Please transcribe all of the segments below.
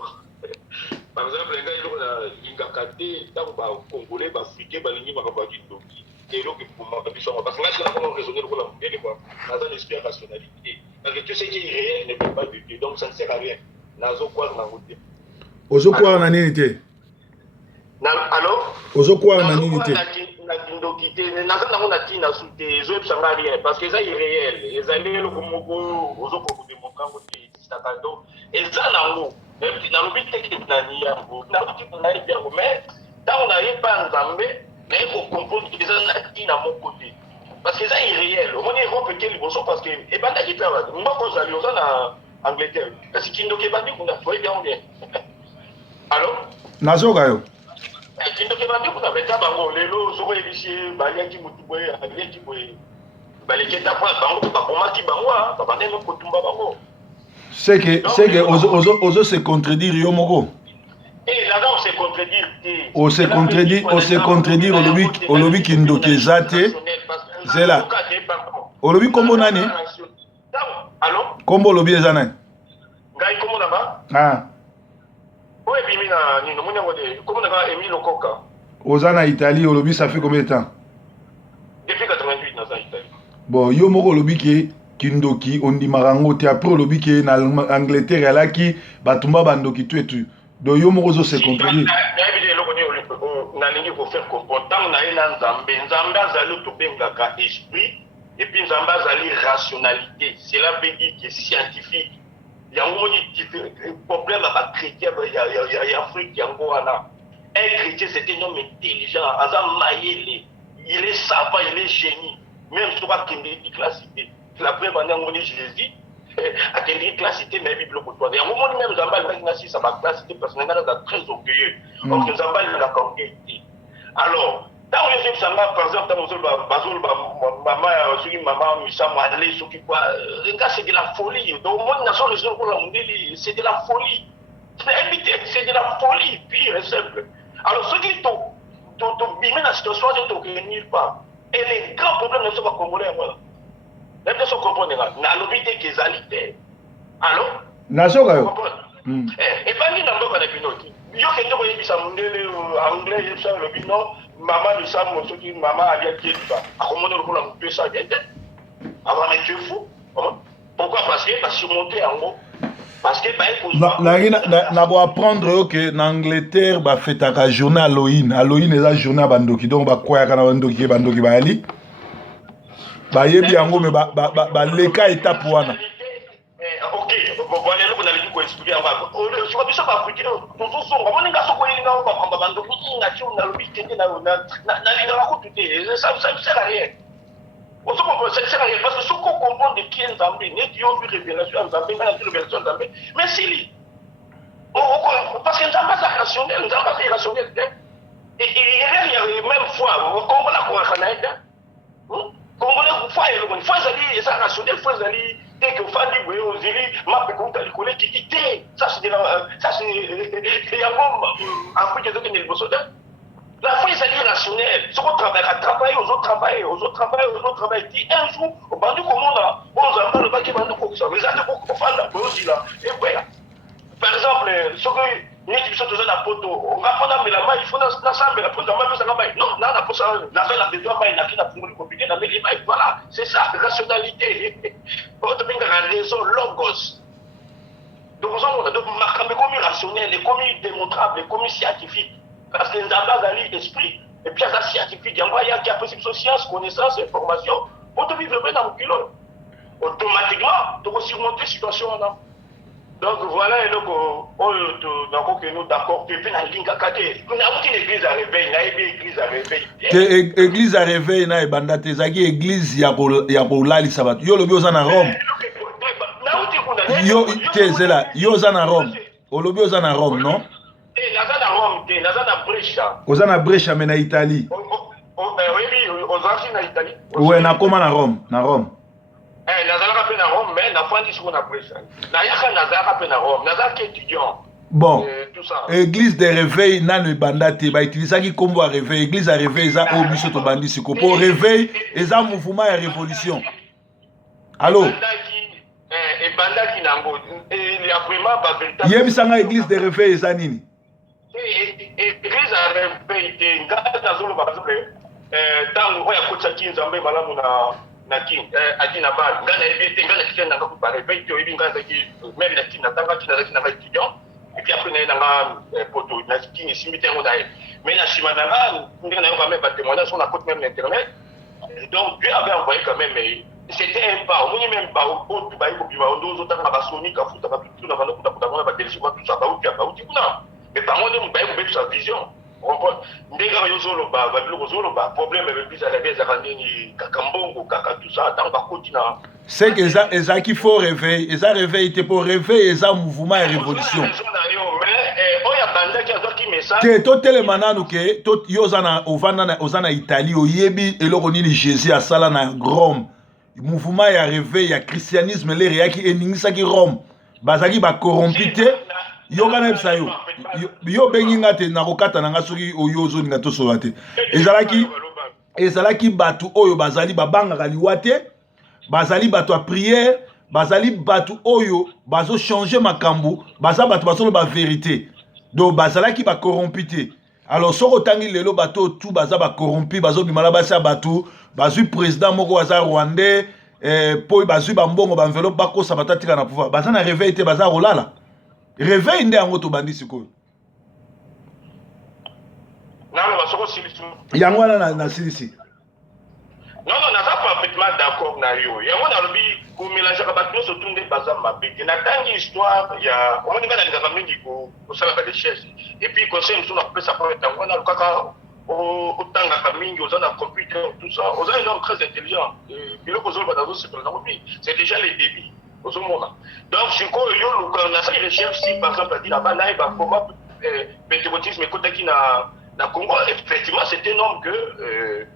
alors par exemple les gars ils ont ingakate tant ba congolais ba africain ba lingi makaba kindoki et donc pour moi parce que là c'est comment raisonner le quoi dans un esprit rationalité parce que tout ce qui est réel ne peut pas durer donc ça ne sert à rien nazo quoi na route ozo quoi na nini te alors ozo quoi na nini te na kindoki te naza na na tina soute zo epsanga rien parce que ça est réel ezali le komoko ozo ko demokango te sakando eza nango na lobi teke na ni yango na lobi na yebi yango mais tant on a pas nzambe mais ko comprendre que eza na tina mon côté parce que ça est réel on est rompe quel liboso parce que e banda ki pera mboko zali oza na Angleterre parce que kindoki bandi kuna foi bien bien alors nazoka yo kindoki bandi kuna beta bango lelo soko ebisi baliaki mutu boye aliaki boye baleketa kwa bango bakomaki bango babande no kotumba bango c'est que ozo se contredire yo moko et là on se contredire on se contredire au lobby kindoki ezate zela au lobby kombo nani allô kombo lobby ezana ngai kombo na ba ouais bimi na nino mona ngode kombo na ba Emile Okoka ozana Italie au lobby ça fait combien de temps depuis 88 na Italie bon yo moko lobby ki kindoki on dit marango te après lobby ki na Angleterre alaki batumba bandoki tu do yo moko zo se contredire na lingi ko faire comprendre tant na ina nzambe azali to bengaka esprit et puis nzambe azali rationalité cela veut dire que scientifique il y a un problème avec chrétien il y a Afrique yango wana un chrétien c'est un homme intelligent azam maïle il est savant il est génie même sur la classité la preuve en est Jésus à quelle classité mais Bible pour toi et au moment même Zambal n'a si ça va classité parce que est très orgueilleux donc Zambal l'a compris alors dans les films ça par exemple dans bazol maman sur maman Missa Malé sur qui quoi c'est de la folie donc au monde national c'est de la folie c'est de la folie pire et simple alors ce qui bimé la situation de nulle part et les grands problèmes ne sont pas congolais voilà même de son comprendre na lobité kezalité allô nazoka yo et pas ni nando kana binoti yo kende ko yebisa mundele anglais yebisa lobino maman de ça mon soki maman alia kietba akomona ko la mpesa bien avant mais tu es fou pourquoi parce que pas surmonter en gros parce que na bo apprendre que na Angleterre ba fetaka journée Halloween eza journée bandoki donc ba kwaya kana bandoki ba ali ba yebi yango me ba leka étape wana ok voilà le qu'on a dit ko expliquer avant je vois ça ba africain tout ça on nga soko yelinga ba bandoki ngati on a lobi tende na linga ko tuté ça sert à rien on se comprend ça sert à rien parce que ce qu'on comprend de qui est Nzambe n'est Dieu vu révélation Nzambe na révélation Nzambe mais si li parce que Nzambe c'est rationnel Nzambe c'est irrationnel et il y a même foi on comprend la quoi kana Congolais foi et foi zali ça rationnel foi zali dès que fandi boye ozili mape ko tali ko leki té ça c'est il y a bon Afrique de Guinée bosoda la foi est rationnelle ce qu'on travaille aux autres travailler dit un jour au bandu komona on entend le bac bandu ko ça mais ça ko fanda bozi là et voilà par exemple ce que neti biso toza na poto nga mpona mela mai il faut nasambela mpo nzambe apesaka mai non na naposa naza na besoin mai naki na fungoli komplike na meli mai voilà c'est ça rationalité oyo tobengaka raison logos donc makambo ekomi rationnel ekomi démontrable ekomi scientifique parce que nzambe azali esprit et puis aza scientifique yango ayaki apesi biso science connaissance information po tovivre mpe na mokilo automatiquement tokosurmonte situation wana. Donc voilà, et donc, nous d'accord, puis na linga kate, nous avons une église à réveil, na église à réveil. Que église à réveil na ebandate zaki église ya ko lali sabat. Yo lobi oza na Rome. Yo tezela, yo oza na Rome. Olobi oza na Rome, non? Naza na Rome, naza na Brescia. Oza na Brescia mais na Italie. Oui, oza na Italie. Ouais, na koma na Rome, na Rome. Nazalaka pe na Rome mais na fandi siko na Brescia. Na yaka nazalaka pe na Rome, nazalaka étudiant. Bon, église de réveil nanu bandate ba utilisaki kombo à réveil, église à réveil za o biso to bandi siko pour réveil eza mouvement ya révolution. Allô? et bandaki nango il y a vraiment ba véritable yebisanga église de réveil eza nini église à réveil te ngata nazolo ba exemple tango oya kotsaki nzambe malamu na king adi na bal ngana ebete ngana kitenda ngako ba réveil te oyebi ngana ki même na king na tanga king na étudiant et puis après na nga poto na king simité ngo na mais na chima na nga ndenge na yo même ba témoignage sur la côte même l'internet donc Dieu avait envoyé quand même c'était un pas on même pas au tout ba iko biba ndo zo tanga ba soni ka futa ba tout na bana kuta kuta ba delisi ba tout ça ba uti kuna mais par contre on ba iko sa vision ndenge yozolo ba biloko zolo ba problème avec bisa la beza kanini kakambongo kaka tout ça tant ba continua c'est que ça qui faut réveil et ça réveil était pour réveil et ça mouvement et révolution mais oya banda ki azoki message que to telemana nous que to yozana ovana Italie oyebi eloko nini Jésus a sala na Rome mouvement ya réveil ya christianisme les réaki eningisa ki Rome bazaki ba corrompite yoga na bisayo yo bengi ngate na kokata na ngasoki oyozo ninga to solate ezalaki batu oyo bazali babanga liwate bazali batu a prière bazali batu oyo bazo changer makambu baza batu basolo ba vérité donc bazalaki ba corrompite alors soko tangi lelo bato tout baza ba corrompi bazo bimala basa batu bazui président moko baza rwandais po bazui bambongo ba enveloppe bakosa batatika na pouvoir baza na réveil te baza rolala réveil nde yango to bandi sikoyo non basoko silisi yango wana na silisi non naza parfaitement d'accord na yo yango nalobi komélange ka bato nyonso tunde baza mabe te natangi histoire ya omoni nga nalingaka mingi kosala ba recherche et puis conseil mosusu na kopesa po ntango wana lukaka otangaka mingi oza na computer tout ça oza un homme très intelligent biloko ozoloba nazosepela nango mbi c'est déjà les débits ozomona donc sikoyo yo luka nasali recherche si par exemple adi na bana yeba comment pentecôtisme ekotaki na Congo effectivement c'est un homme que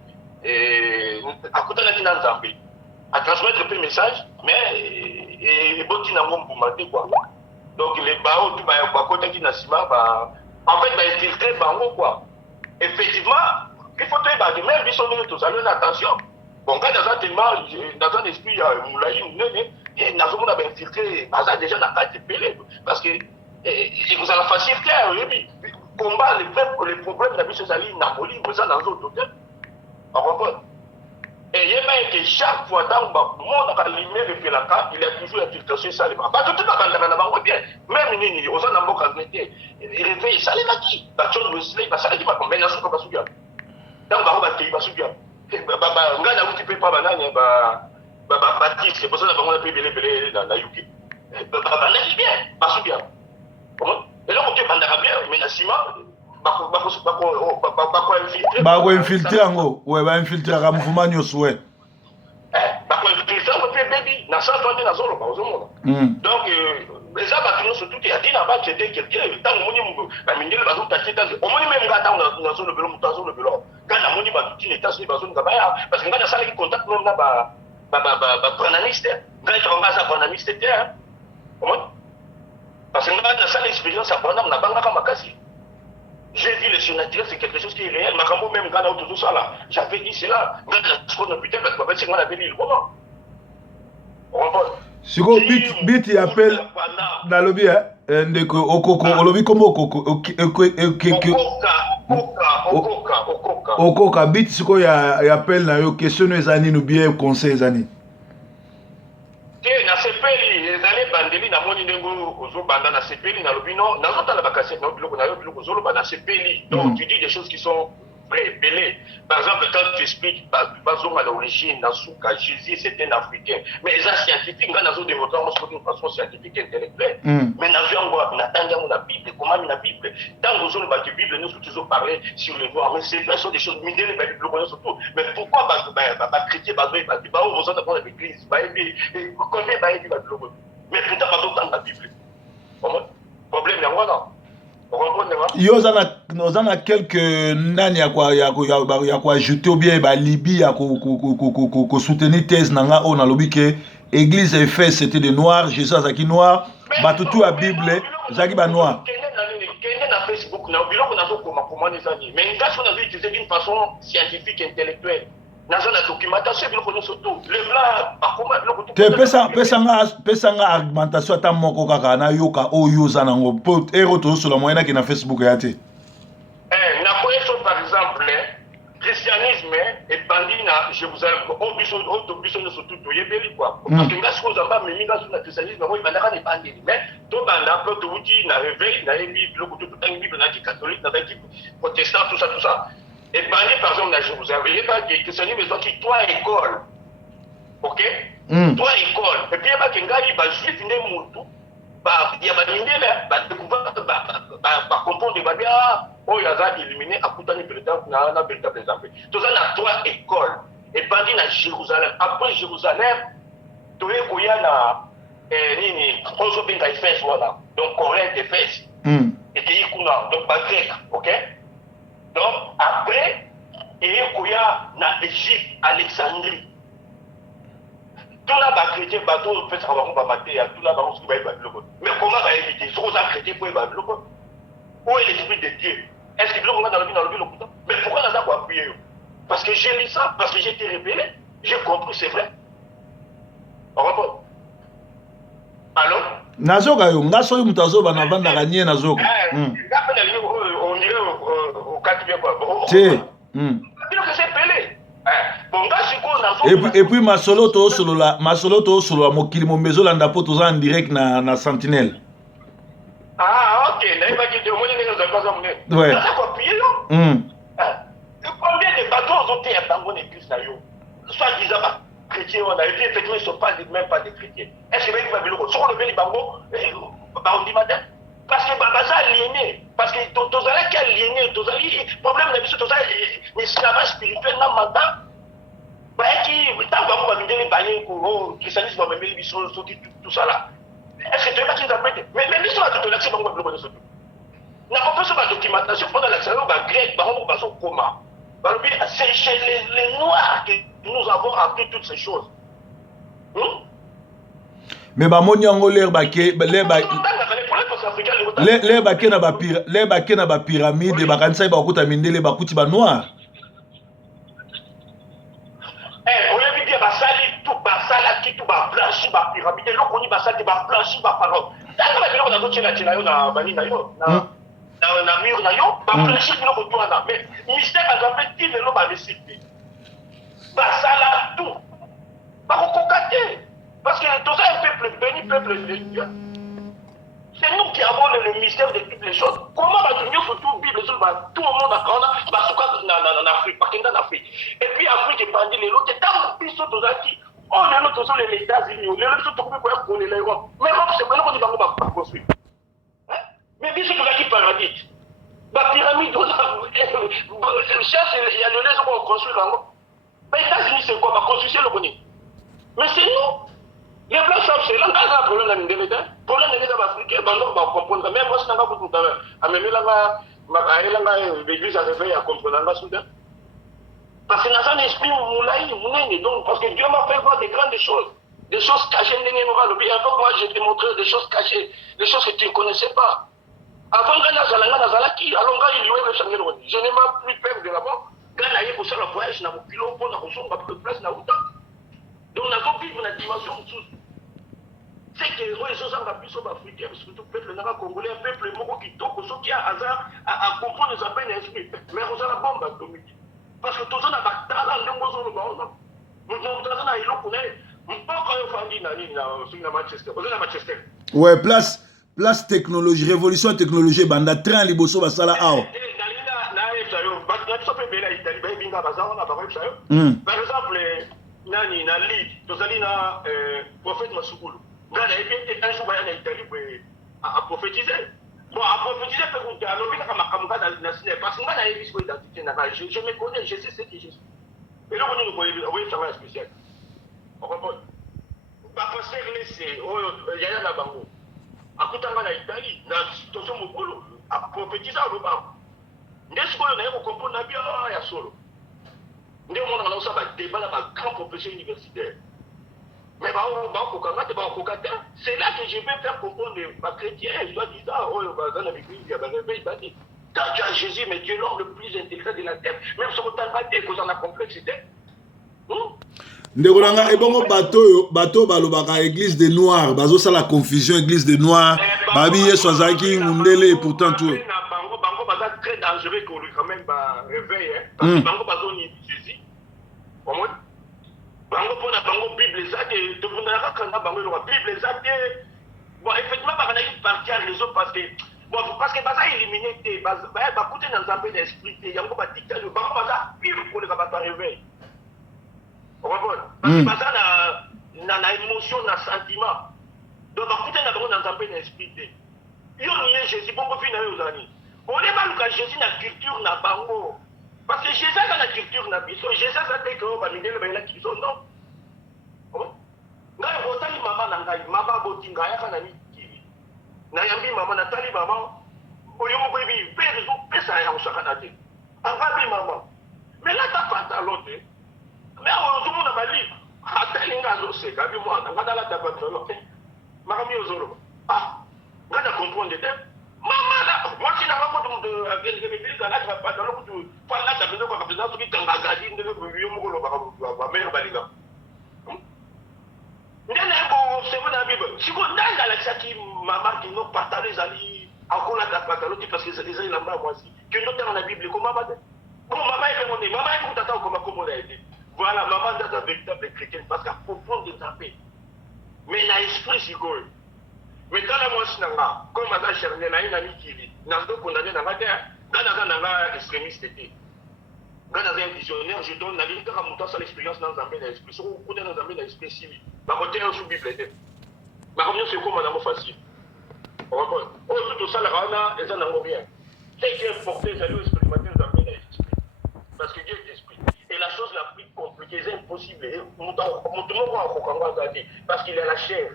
akutanaki na nzambe à transmettre peu message mais eboti nango mbuma te quoi donc les bao tout bakotaki na nsima en fait bainfiltre bango quoi effectivement il faut toyeba que même biso ndenge tozali na attention bon ngai naza tellement naza na esprit ya molai monene nazomona bainfiltre baza déjà na kati ebele parce que ekozala facile te oyebi combat les problèmes na biso ezali na molimo eza na nzoto te comprendre et yeba que chaque fois dans le monde a lumière et pelaka il y a toujours infiltration salima ba tout ba banda na bango bien même nini oza na mboka nete réveil salima ki ba tshon le slave ba salaki ba combinaison ko ba sugia dans ba ba tei ba sugia ba ngana uti pe pa banani ba baptiste pour ça na bango na pe belé na UK ba na bien ba sugia comment et là on te banda bien mais na sima bako infiltre yango we ba infiltre ka mouvement nyonso we bako infiltre yango pe baby na sa fande na zolo ba ozomona donc eza bato nyonso tuti atina ba tete quelqu'un ntango moni mungu ba mindele bazo tati tango omoni même ngata na zolo belo muto zolo belo kana moni ba tuti na tasi bazo ngaba ya parce que ngana sala ki contact même na ba pranamiste ngana tonga sa pranamiste te comment parce que ngana sala expérience à pranam na banga ka makasi. J'ai dit le surnaturel, c'est quelque chose qui est réel. Makambo même quand on a tout ça là, j'avais dit cela. Putain, parce que moi j'avais dit le moment. Siko bit y appelle dans le bien ndeko okoko olobi comme okoko okoka bit siko ya appelle na yo question ezani no bien conseil ezani na sepeli ezali bandeli na moni ndengo ozobanda na sepeli na lobino nazotala bakasete na biloko na yo biloko ozoloba na sepeli donc tu dis des choses qui sont vraies belées par exemple quand tu expliques bazonga l'origine na suka Jésus c'était un africain mais les scientifiques nga nazo démontrer moi sur une façon scientifique intellectuelle mais na viango na tanga na Bible comment na Bible dans les autres la Bible nous toujours parler sur les noirs mais c'est pas des choses mindele ba biloko surtout mais pourquoi ba chrétien ba on va dans l'église ba et combien ba dit ba biloko mais pourtant pas dans la Bible problème ya wana yo zana quelques nani ya kwa ajouter ou bien ba Libye ya ko soutenir thèse nanga on a lobby que église Éphèse c'était des noirs Jésus azaki noir ba tout la Bible zaki ba noir kende na Facebook na biloko nazo koma mais ngai on a utilisé d'une façon scientifique intellectuelle naza na documentation biloko nyonso tout le blanc akoma biloko te pesanga argumentation ata moko kaka nayoka oyo oza nango mpo ero tozosola moyenaki na Facebook ya te nakoye so par exemple christianisme ebandi na Jérusalem oyo biso nyonso tout toyebeli quoi parce que nga sikoyo ozamba amemi nga so na christianisme yango ebandaka na ebandeli mais tobanda mpe touti na réveil nayebi biloko to totangi bible nazaki catholique nazaki protestant tout ça ebandi par exemple na Jérusalem eyebaki christianisme ezwaki 3 écoles ok 3 écoles epuis eyebaki ngai bajuif nde motu ya bandele bacomprendre babi oyo aza éliminé akutani na véritable exemple toza na 3 écoles ebandi na Jérusalem après Jérusalem toye koya na nini ozobenga Éphèse wana donc Corinthe Éphèse ekeyi kuna donc bagrec ok donc après eye koya na Égypte Alexandrie tuna bachrétien bato opesaka bango bamateya tuna bango soki bayeba biloko mais comment bayebi te soki oza chrétien po yeba biloko oyo l'esprit de Dieu est ce que biloko nga nalobi lokuta mais pourquoi naza koappuye yo parce que j'ai lu ça parce que j'ai été révélé j'ai compris c'est vrai orepot alors nazoka yo nga soki moto azoba navandaka nie nazoka nga mpe nalingi ondire okati bien quoi te biloko eza epele bon nga sikoyo nazo et puis masolo toosolola mokili mombe ezolanda mpo toza en direct na sentinelle ok nayebaki te omoni ndenge ozali baza monene naza koappuye yo combien de bateaux ozoteya bango na église na yo soit disant bachrétien wana et puis effectivement ils sont pas même pas des chrétiens est-ce que bayebi babiloko soki olobeli bango baondima te parce que baza aliéné parce que tozalaki aliéné tozali problème na biso toza esclavage spirituel na mental bayaki ntango bango bamindeli baye christianisme bamemeli biso soki tout ça là est-ce que toyebaki nzambe te mais biso bato tolakisi bango babiloko nyonso tu nakopesa badocumentation mpona lakisa yo bagrec bango moko bazokoma balobi c'est chez les noirs que nous avons appris toutes ces choses mais bamoni yango lere bake na bapyramide bakanisaki bakokuta mindele bakuti banoir oyebi bien basalaki tout bablanchi bapyramide eloko oni basali bablanchi bapharaon tanga babiloko nazotiela yo na bani na yo na mur na yo bablanchi biloko to wana mais mystère azambe ti lelo bamesi te basala tout bakokoka te parce que toza un peuple béni peuple de Dieu c'est nous qui avons le mystère de toutes les choses comment bato nyonso tout bible ezo tout le monde akaona basuka na Afrique bakenda na Afrique et puis Afrique ebandi lelo te ntango biso tozalaki oyo lelo tozolela États-Unis lelo biso tokomi koya kolela Europe mais Europe c'est eloko ni bango baconstruire mais biso tozalaki paradis bapyramide cherche ya lelo ezoko baconstruire yango États-Unis c'est quoi baconstruire eloko nini mais c'est nous les blancs savent c'est là nga problème na mindele te problème na ngeza baafricain bandoko bacomprendre même moi sinanga kututa amemelanga ayelanga l'église à réveil à comprendre nga soudain parce que naza na esprit molai monene donc parce que Dieu m'a fait voir des grandes choses cachées ndenge nova lobi avant moi je te montrer des choses cachées des choses que tu ne connaissais pas avant nga nazalaki alors nga iliwe le roi je n'ai pas plus peur de la mort nga naye kosala voyage na mokilo mpona kosonga place na uta donc nazovivre na dimension mosusu c'est que oyo ezozanga biso baafricain surtout peuple nanga congolais un peuple moko kitoko soki aza acomprendre nzambe na esprit mais kozala bombe atomique parce que toza na batala ndenge ozoloba ona moto aza na eloko na ye mpoka oyo ofandi na nini soki na Manchester oza na Manchester ouais place technologie révolution ya technologie ebanda train liboso basala awa nalingi nayebisa yo bato na biso mpe ebele ya italie bayebinga baza wana bakoyebisa yo par exemple nani na lide tozali na prophète Masukulu nga nayebi ete un jour baya na Italie boye aprophétise bon aprophétise mpe kuta alobi kaka makambo nga na sine parce que nga nayebi siko identité na nga je me connais je sais ce que je suis eloko nini oyebisanga ya spécial okomona bapaster lese oyo yaya na bango akutanga na Italie na situation mokolo aprophétise alobako nde sikoyo naye kokomprendre na bia ya solo nde omonaka na osala badébat na bagrand professeur universitaire mais c'est là que je vais faire comprendre ma chrétien, je dois dire ça, dans l'église, il y a un réveil, quand tu as Jésus, mais tu es l'homme le plus intelligent de la terre, même si on t'a pas dit que vous en a complexité. ndeko nanga ebongo bato balobaka église des noirs bazosala confusion église des noirs babi yesu azalaki ngundele et pourtant tout bango baza très dangereux quand même ba réveil parce que bango bazoni Jésus omoi bango pona bango bible ezate to bunda kaka na bango lo bible ezate bon effectivement ba kana une partie à raison parce que baza éliminé te ba coûter dans un peu d'esprit te yango ba dicter le bango baza pire pour les ba réveil parce que baza na émotion na sentiment donc ba coûter na bango dans un peu d'esprit te yo ni Jésus bongo fina yo zani on est pas le Jésus na culture na bango parce que Jésus a la culture na biso Jésus a dit que ba mindele ba ila kiso non ngai botali mama na ngai mama botinga ya kana ni na yambi mama na tali mama oyo mo bebi pere zo pesa ya usaka na te anga bi mama mais là ta pantalon te mais on zo na bali atali nga zo se ka bi mwana ngada la ta pantalon makami ozolo ngada comprendre te mama la moi si na ba mo de avec les bébés dans la pantalon tu falla ta bezo ka bezo ki tanga gadi ndele ko yo mo ko lo ba mère baliga ndele ko se mo na bible siko ndanga la saki mama qui non partage les amis encore la pantalon parce que c'est déjà la main moi aussi que nous dans la bible comment maman est mon maman est tata comment elle dit voilà maman est une véritable chrétienne parce qu'à propos de taper mais na esprit siko mais quand la moi sinanga comme ma charnel na ina mikili na ndo condamné na ngate na extrémiste était dans un visionnaire je donne la ligne comme montant sur l'expérience dans un dans l'esprit sur coup dans un dans l'esprit civil ba côté sous bible était ba comme c'est comme na facile tout ça là les gens n'ont rien c'est qui est porté d'aller expérimenter dans un l'esprit parce que Dieu est esprit et la chose la plus compliquée c'est impossible parce qu'il a la chair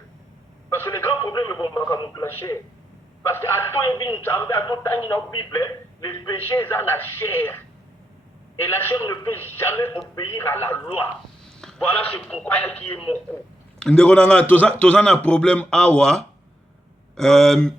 parce que le grand problème est bon dans la chair parce que à tout temps dans la Bible les péchés dans la chair et la chair ne peut jamais obéir à la loi voilà c'est pourquoi il est moko ndeko nanga toza na problème awa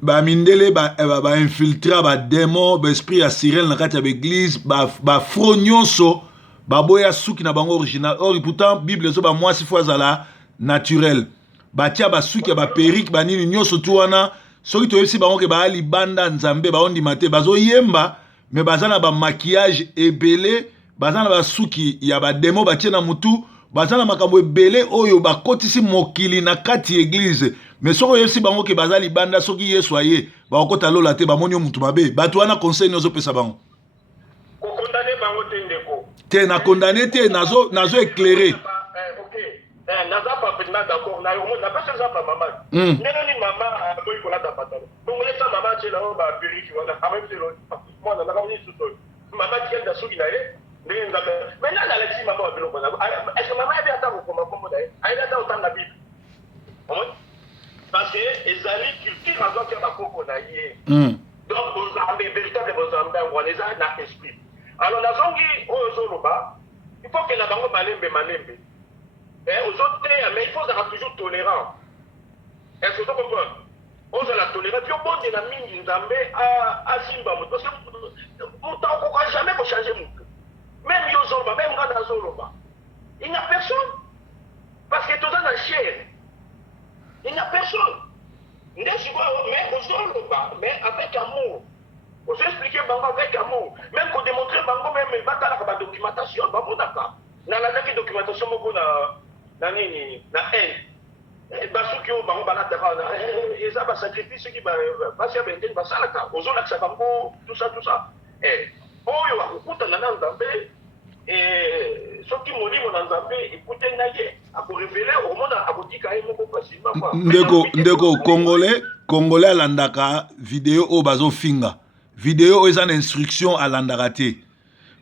ba mindele ba infiltrer ba démon ba esprit ya sirène na kati ya l'église ba fro nyonso ba boya suki na bango original or pourtant bible zo ba mwasi fo azala naturel ba tia ba suki ya ba perruque ba nini nyonso tu wana soki toyebisi bango ke ba ali banda nzambe ba ondima te bazo yemba mais baza na ba maquillage ebele baza na ba suki ya ba démon ba tia na mutu baza na makambo ebele oyo bakotisi mokili na kati église mais soko yesi bango ke bazali banda soki yesu aye bakota lola te bamoni mutu mabe bato wana conseil nozo pesa bango ko condamner bango te ndeko te na condamner te nazo éclairer naza pas pleinement d'accord na yo na pas ça pas maman nena ni maman boy ko la ta patalo donc laisse maman chez là ba perruque wala même c'est l'autre moi na ka ni sous maman qui est dans soki na ye mais là la si maman a besoin est-ce que maman est bien attendre comme d'ailleurs elle est dans autant la bible parce que les amis culture en tant que ma coco na yé donc vous avez véritable vous avez on les a na esprit alors la zongi ozoloba il faut que la bango malembe aux autres mais il faut être toujours tolérant est-ce que tu comprends on a la tolérance puis au bon de la mingi nzambe à simba parce que muta ko jamais pour changer mutu même yozoloba même ngana zoloba il n'y a personne parce que tout dans la chair il n'y a personne mais avec amour on s'est expliqué bango avec amour même pour démontrer bango même batala ka documentation bango daka na la documentation moko na nini na basuki o bango balata na eza ba sacrifice qui ba sia benten ba salaka ozola ka bango tout ça oyo akukuta na nzambe soki molimo na nzambe ekute na ye akorevele omona akotika ye moko facilement ndeko congolais alandaka video oyo bazofinga video oyo eza na instruction alandaka te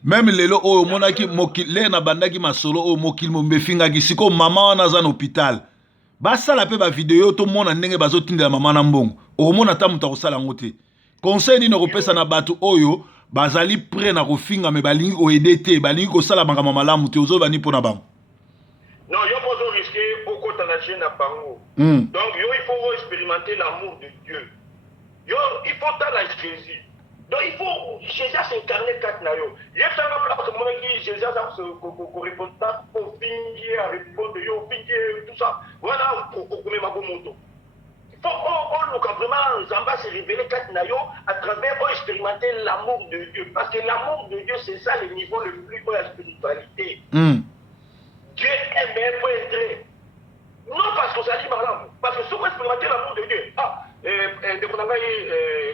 même lelo oyo omonaki mokili na bandaki masolo oyo mokili mombefingaki siko mama wana aza na hôpital basala mpe bavideo tomona ndenge bazotindela mama na mbongo okomona ata moto akosala yango te conseil nini okopesa na bato oyo bazali prêt na kofinga me balingi koyede te balingi kosala makambo malamu te ozoba ni mpona bango non yo pozo risquer okota na chaîne na bango donc yo il faut expérimenter l'amour de Dieu yo il faut tala Jésus Donc il faut Jésus s'incarner quatre nayo. Il y a un peu de monde qui Jésus a se répondre pour finir à répondre yo finir tout ça. Voilà pour comment ma moto. Il faut on vraiment Zamba se révéler quatre nayo à travers pour expérimenter l'amour de Dieu parce que l'amour de Dieu c'est ça le niveau le plus haut de la spiritualité. Dieu aime pour entrer. Non parce qu'on s'allie par là, parce que si on expérimenter l'amour de Dieu. De mon ami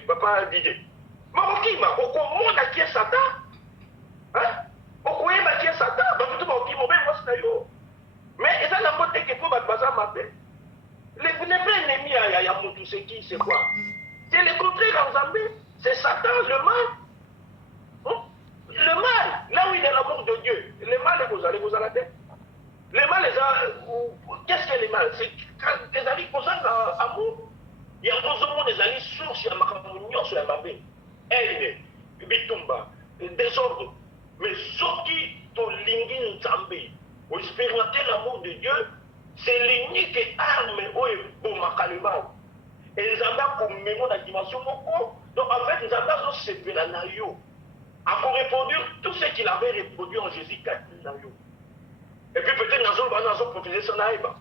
papa Didier. Marokima, okomona qui est Satan. Hein? Okoyeba qui est Satan. Babutu bakimo ben moi c'est yo. Mais et ça la motte que pour baza m'appelle. Les vrais ennemis à Moutou c'est qui c'est quoi? C'est le contraire en Zambie. C'est Satan le mal. Hein? Le mal, là où il y a l'amour de Dieu, le mal est vous allez la tête. Le mal qu'est-ce que le mal? C'est quand les amis posent amour. Il y a besoin des amis sources à ma sur la babé. Elle, bitumba, désordre. Mais ce qui to lingi nzambe, pour expérimenter l'amour de Dieu, c'est l'unique arme où est pour ma kalima. Et nzamba pour mémoire la dimension moko. Donc en fait, nzamba se fait la nayo. A pour reproduire tout ce qu'il avait reproduit en Jésus 4 nayo. Et puis peut-être dans protéger son aïba.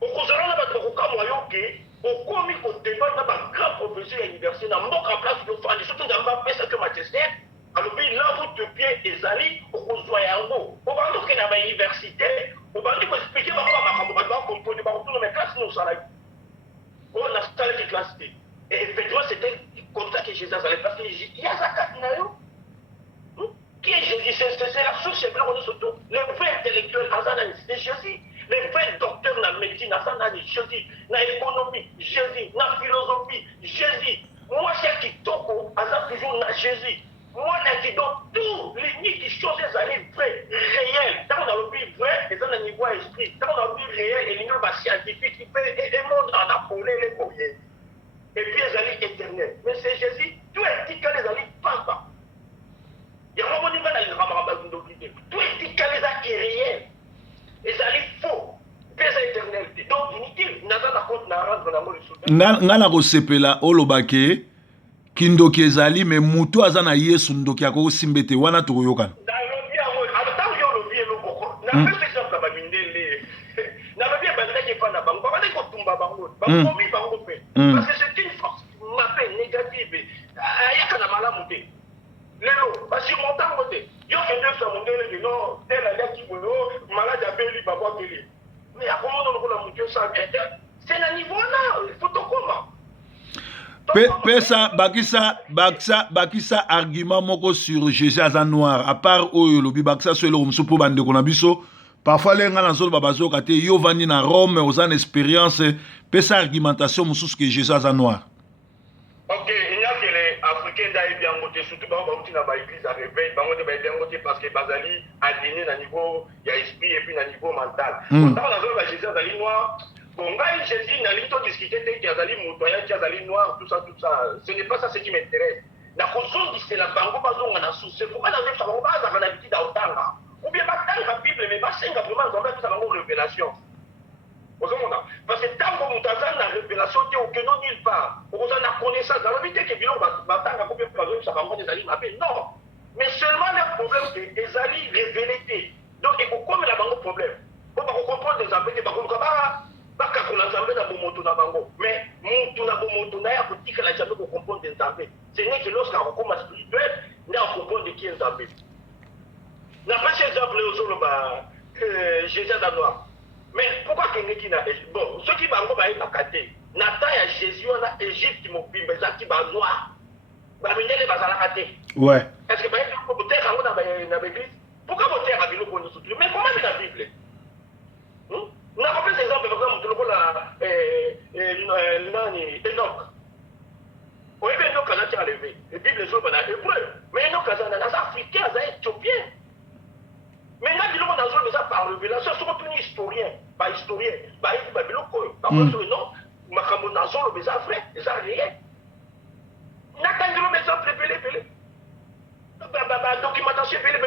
Au cause n'a pas de moyen que au commis au débat dans un grand professeur à l'université dans mon place de fan surtout dans ma peste que Manchester alors puis là vous te pied et zali au zoyango au bando que dans l'université au bando que expliquer comment ma composer par tout mes classes nous ça là on a installé des classes et effectivement c'était comme ça que Jésus allait parce qu'il y a Zakat nayo qui est Jésus c'est la source c'est là on est surtout les vrais intellectuels Azana c'est Jésus. Les vrais docteurs de la médecine, Jésus, dans l'économie, Jésus, dans la philosophie, Jésus. Moi, c'est qui toko, toujours dans Jésus. Moi, je dis donc, tous les nids qui changent les années vraies, réelles, dans le vie vrai, et dans le niveau esprit, dans le vie réel, et l'union scientifique, qui fait un monde en appelé les courriers. Et puis les années éternelles. Mais c'est Jésus, tout est dit que les années papa. Il y a un moment où il va dans les ramarabas, tout est dit que les années irréelles. Et ça arrive faux. Pesa éternalité. Donc inutile. Naza na compte na rendre na moli soutien. Ngana ko sepela olobake kindoki ezali mais mutu aza na Yesu ndoki ako simbete wana to yokan. Na lobi yango ata yo lobi eloko. Na pesa exemple ba mindele. Na lobi ba ndaki fa na bango. Ba ndaki ko tumba bango. Ba komi bango pe. Parce que c'est une force m'appelle négative. Ayaka na malamu te. Lelo ba surmontant côté. Yo fait deux fois mon délai non tel a qui bolo malade a belli baba belli mais à comment on la monter ça c'est un niveau là il faut tout comment pesa bakisa argument moko sur Jésus aza noir à part oyo lobi bakisa so le mso po bande kona biso parfois lenga na zolo babazo kate yo vandi na Rome aux an expérience pesa argumentation mususu que Jésus aza noir. OK il y a que les africains d'ailleurs bien côté surtout ba outi na ba église à réveil ba ngote ba bien côté parce que bazali aligné na niveau il y a esprit et puis na niveau mental donc dans la zone ba Jésus azali noir bon ngai Jésus na lito discuter te ki azali motoya ki azali noir tout ça ce n'est pas ça ce qui m'intéresse na kozongi c'est la bango bazonga na souci faut pas dans ça bango baza na habitude à otanga ou bien batanga bible mais ba senga vraiment nzambe tout ça bango révélation. Parce que tant que vous avez la révélation, tu n'es nulle part. Vous avez la connaissance. Dans la vie, que Bilon va attendre combien de personnes ça va avoir des alliés. Non. Mais seulement le problème, c'est des alliés révélés. Donc, il faut comme la banque problème. Pour comprendre des amis, mais mon na bomoto na ya boutique la jamais pour comprendre des amis. Ce n'est que lorsqu'on recommence spirituel, on comprend de qui est amis. N'a pas cet exemple aux Jésus à noir. Mais pourquoi quelqu'un n'a bon, ceux qui vont aller à Katé, Nathan et Jésus en Égypte qui m'ont pris, mais ça qui va noir. Bah, mais les bazar à Katé. Ouais. Est-ce que vous pouvez dire dans l'église? Pourquoi vous dire à Bilo qu'on nous soutient? Mais comment c'est la Bible? On a compris ces exemples, par exemple, Enoch. Oui, mais Enoch a été enlevé. La Bible est sur le hébreu. Mais Enoch a été africain, a été éthiopien. Maintenant, il y a par révélation, c'est un historien, pas historien, pas historien, par contre, non, Makambo Nazon, le bézard frère, les arrières. N'attendez le exemple, pelé. Documentation, pelé.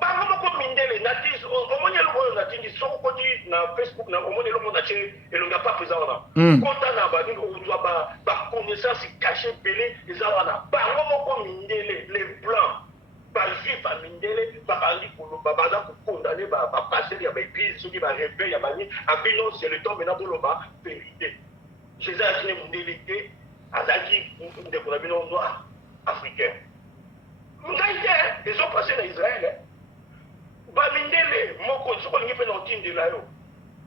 Bango ko mindele, natis, au moins le natis, son côté, na Facebook, na au moins le monde natis, et le n'a pas présent là. Quand on a bani, on doit pas connaissance cachée belé eza wana bango moko mindele les blancs bajuif ya mindele bakandi koloba baza kokondane bapasteur ya baeglise soki barebel ya bani abino c'est le temps maintenant boloba vérité jésus azali mondele te azalaki ndeko na bino noir africain ngai te ezopase na israel bamindele moko soko olingi mpe na otindela yo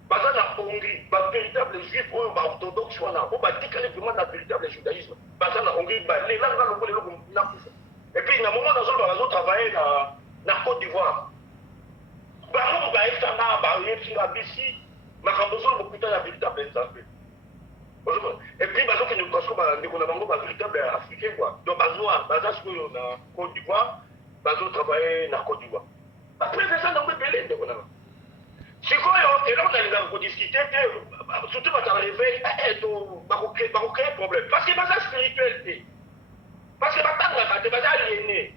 baza na Hongrie bavéritable juif oyo baorthodoxe wana oyo batikali vraiment na véritable judaïsme baza na Hongrie balelanga lokola eloko nakufa epuis na moment nazoloba bazotravaille na Côte d'Ivoire bango baesanga bayesinga bisi makambo ozolo bokuta na véritable nzambe epuis bazokende lukaso bandeko na bango bavéritable africain quoi donc banoir baza sikoyo na Côte d'Ivoire bazotravaille na Côte d'Ivoire baprefesa nango ebele ndeko nanga sikoyo eloko nalingaka kodiskute te surtout batarelevé bakocrée problème parce que baza spirituel te parce que batangaka te baza aliéné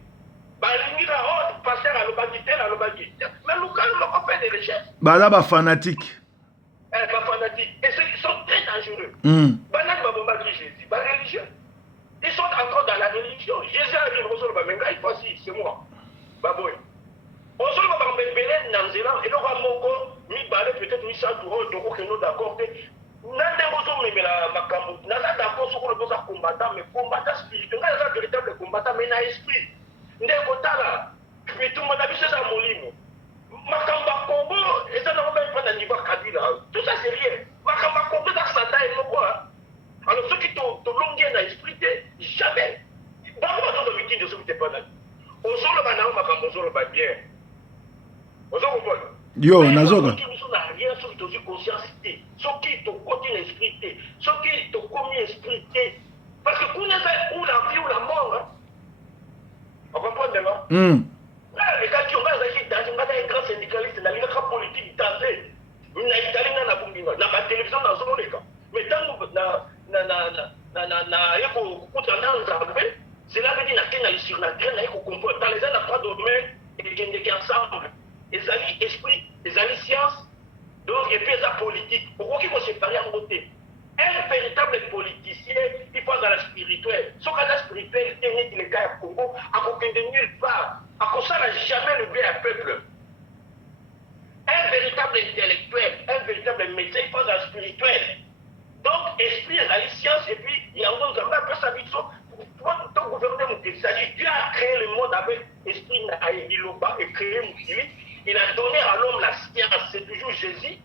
balingika o paster alobaki tel alobaki mais lukalo moko mpe de richesse baza bafanatique bafanatique et ils sont très dangereux banani babombaki Jésus bareligieux ils sont encore dans la religion Jésus ali kozoloba mais ngai voici c'est moi baboye ozoloba bakambo ebele na nzela eloko moko mibale peut-être misato oyo tokokeno d'accord te na ndenge ozomemela makambo naza d'accord soki olobi oza combattant mais combattant spirituel ngai eza véritable combattant mais na esprit nde kotala bitumba na biso eza molimo makambo ya kongo eza nango mpe mpa na niveau ya kabila tout ça c'est rien makambo ya kongo eza sata ye moko alors soki tolongi ye na esprit te jamais bango bazoza mitindi soki te mpa nani ozoloba nango makambo ozoloba bien ozo comprendre yo nazoka biso na rien soki tozwi conscience te soki tokoti na esprit te soki tokomi esprit te parce que kuna eza ou la vie ou la mort ocomprendre non ekaki yo ngai azalaki danger ngai aza grand syndicaliste nalingaka politique danger na itali nga na bunginga na batelevizio nazoleka mais ntango naye kokuta na nzambe cela veut dire nake na surnaturel naye kocomprendre dans les ans na trois domaines ekendeki ensemble ezali esprit ezali science donc et puis eza politique okoki koséparer yango te un véritable politicien il faut azala spirituel soki aza spirituel te neti le cas ya Congo akokende nulle part akosala jamais le bien ya peuple un véritable intellectuel un véritable médecin il faut azala spirituel donc esprit ezali science et puis yango nzambe apesa biso to gouverner mokili c'est-à-dire Dieu a créé le monde avec esprit na liloba et créé mokili il a donné à l'homme la science c'est toujours Jésus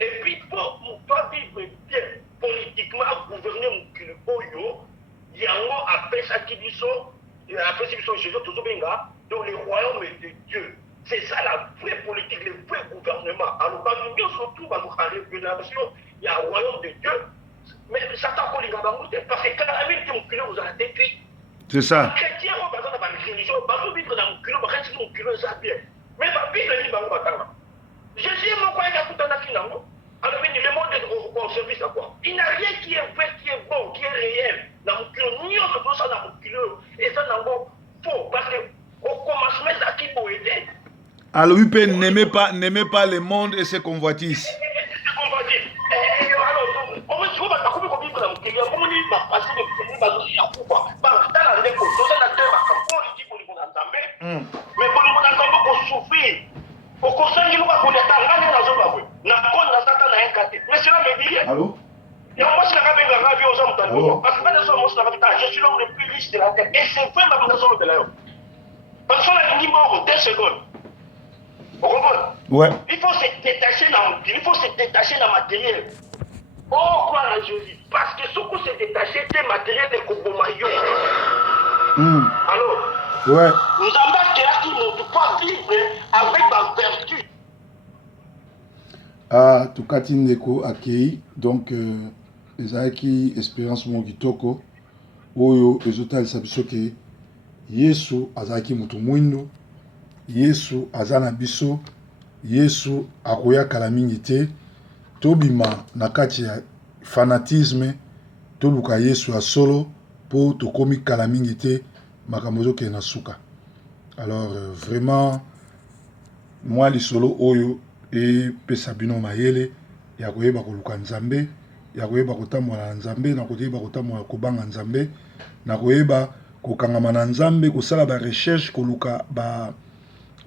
et puis pour toi vivre bien politiquement gouverner mokili oyo yango apesaki biso Jésus tozobenga donc le royaume de Dieu c'est ça la vraie politique le vrai gouvernement alors bango nyonso tout bazoka révélation il y a un royaume de Dieu mais Satan kolinga bango te parce que kala mingi te mokili ozala depuis c'est ça chrétien oyo baza na bareligion bazovivre na mokili bakati mokili eza bien mais babible ni bango batanga Jésus moko ayaki akutanaki nango alobi ni le monde est au service à quoi il n'y a rien qui est vrai qui est bon qui est réel na mokili nyonso tosala na mokili oyo eza nango faux parce que au commencement ezalaki boye te alobi mpe n'aimez pas le monde et ses convoitises mais bolingo na nzambe kosouffrir okosangi luka koleta ngani nazoba bwe na koni na satan na yenkate mais cela me dit rien yango mwasi nanga benganga vi oza motani parce que bana so mwasi nanga bita je suis l'homme le plus riche de la terre et c'est vrai mabinga solobela yo parce que so nalingi moko 2 secondes okomprendre ouais il faut se détacher na mokili il faut se détacher na matériel oh croire à Jésus parce que soko se détacher te matériel ekoboma yo alors ouais nzambe akelaki motu po vivre avec bavertu tokati ndeko akei donc ezalaki expérience moko kitoko oyo ezotalisa biso ke yesu azalaki moto mwindu yesu aza na biso yesu akoya kala mingi te tobima na kati ya fanatisme toluka yesu ya solo po tokomi kala mingi te makambo ezokende na suka alors vraiment mwa lisolo oyo epesa bino mayele ya koyeba koluka nzambe ya koyeba kotambola na nzambe, na koyeba kotambola kobanga nzambe, na koyeba kokangama na nzambe, kosala ba recherche, koluka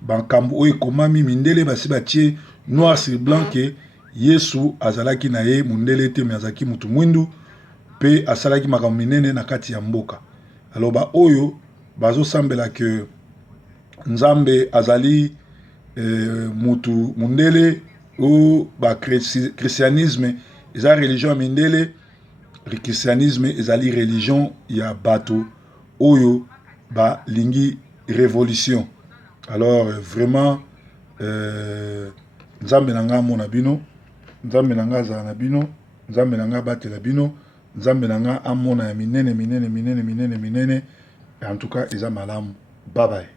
bankambo oyo ekomami mindele basi batie noir sur blanc ke Yesu azalaki na ye mundele te, me azalaki mutu mwindu pe asalaki makambo minene na kati ya mboka. Alors ba oyo bazosambela ke nzambe azali mutu mundele ou ba christianisme eza religion ya mindele, christianisme ezali religion ya bato oyo ba lingi révolution. Alors vraiment nzambe na nga mona bino, nzambe na nga azala na bino, nzambe na nga batela bino, nzambe na nga amona ya minene minene minene minene minene. En tout cas eza malamu. Bye bye.